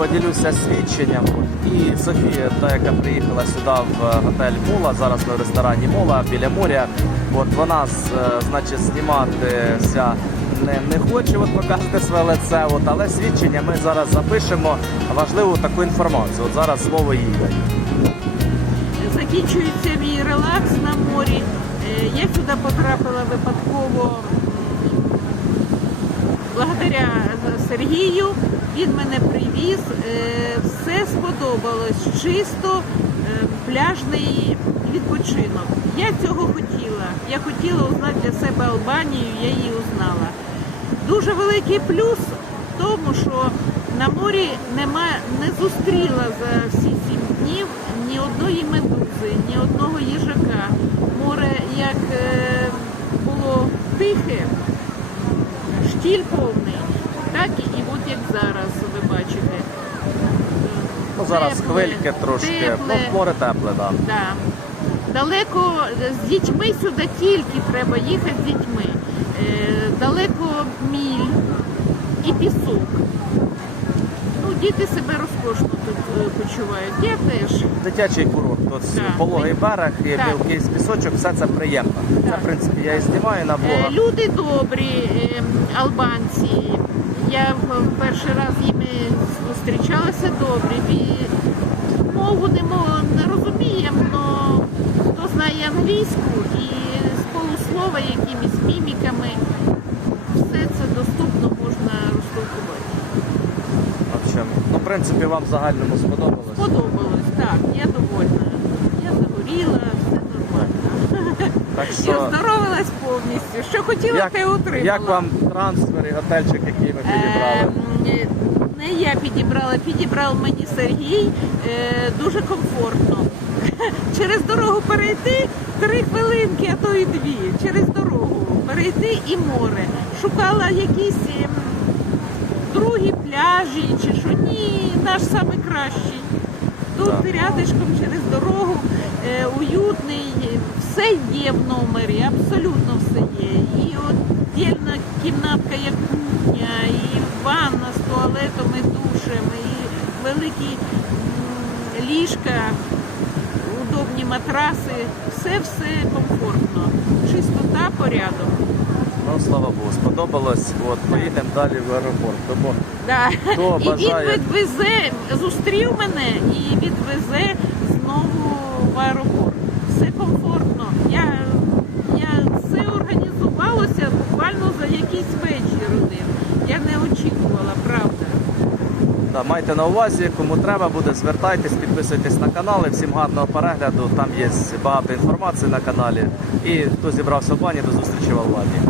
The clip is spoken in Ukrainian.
поділюся свідченням. І Софія, та яка приїхала сюди в е, готель Мула, зараз в ресторані Мула біля моря. От вона е, значить, зніматися не, не хоче от показати своє лице, от, але свідчення ми зараз запишемо важливу таку інформацію. От зараз слово їй. Закінчується мій релакс на морі. Е, Я сюди потрапила випадково благодаря Сергію. Він мене привіз. Е, Все сподобалось. Чисто е, пляжний відпочинок. Я цього хотіла. Я хотіла узнати для себе Албанію, я її узнала. Дуже великий плюс в тому, що на морі нема, не зустріла за всі сім днів ні одної медузи, ні одного їжака. Море як е, було тихе, штіль повний, так і от як зараз, ви бачите. Ну, зараз Тепле, хвильки трошки. тепле. Ну, море тепле, так. Да. Да. Далеко з дітьми сюди тільки треба їхати з дітьми. Е, далеко міль і пісок. Діти себе розкошно тут е, почувають. Я теж. Дитячий курорт, тут Так. пологий берег, і Так. мілкий пісочок, все це приємно. Це, в принципі, я і знімаю на Е, блогах. Люди добрі, е, албанці. Я в- перший раз з ними зустрічалася добрі. І мову не, мо- не розуміємо, але хто знає англійську і з полуслова якимись міміками, все це доступно можна розтолкувати. В общем, ну, в принципі, вам в загальному сподобалось. Сподобалось, так, я довольна. Я загоріла, все нормально. Так що, оздоровилась повністю. Що хотіла, як, те отримала. як вам трансфер і готельчик, який ми підібрали? Е, Не я підібрала, підібрав мені Сергій. Е, Дуже комфортно. Через дорогу перейти три хвилинки, а то і дві. Через дорогу перейти і море. Шукала якісь ем, другі пляжі чи що. Ні, наш самий кращий. Тут Так. рядишком через дорогу, е, уютний, все є в номері, абсолютно все є. І отдільна кімнатка, як кухня, і ванна з туалетом і душем, і великі ліжка, удобні матраси, все-все комфортно. Чистота, порядок. Ну, слава Богу, сподобалось. От, поїдемо далі в аеропорт. Тому Да. Хто І він відвезе, зустрів мене і відвезе знову в аеропорт. Все комфортно. Я, я все організувалося буквально за якийсь вечір один. Я не очікувала, правда. да, майте на увазі, кому треба буде, звертайтесь, підписуйтесь на канали. Всім гарного перегляду. Там є багато інформації на каналі. І хто зібрався в бані, до зустрічі в Албанії.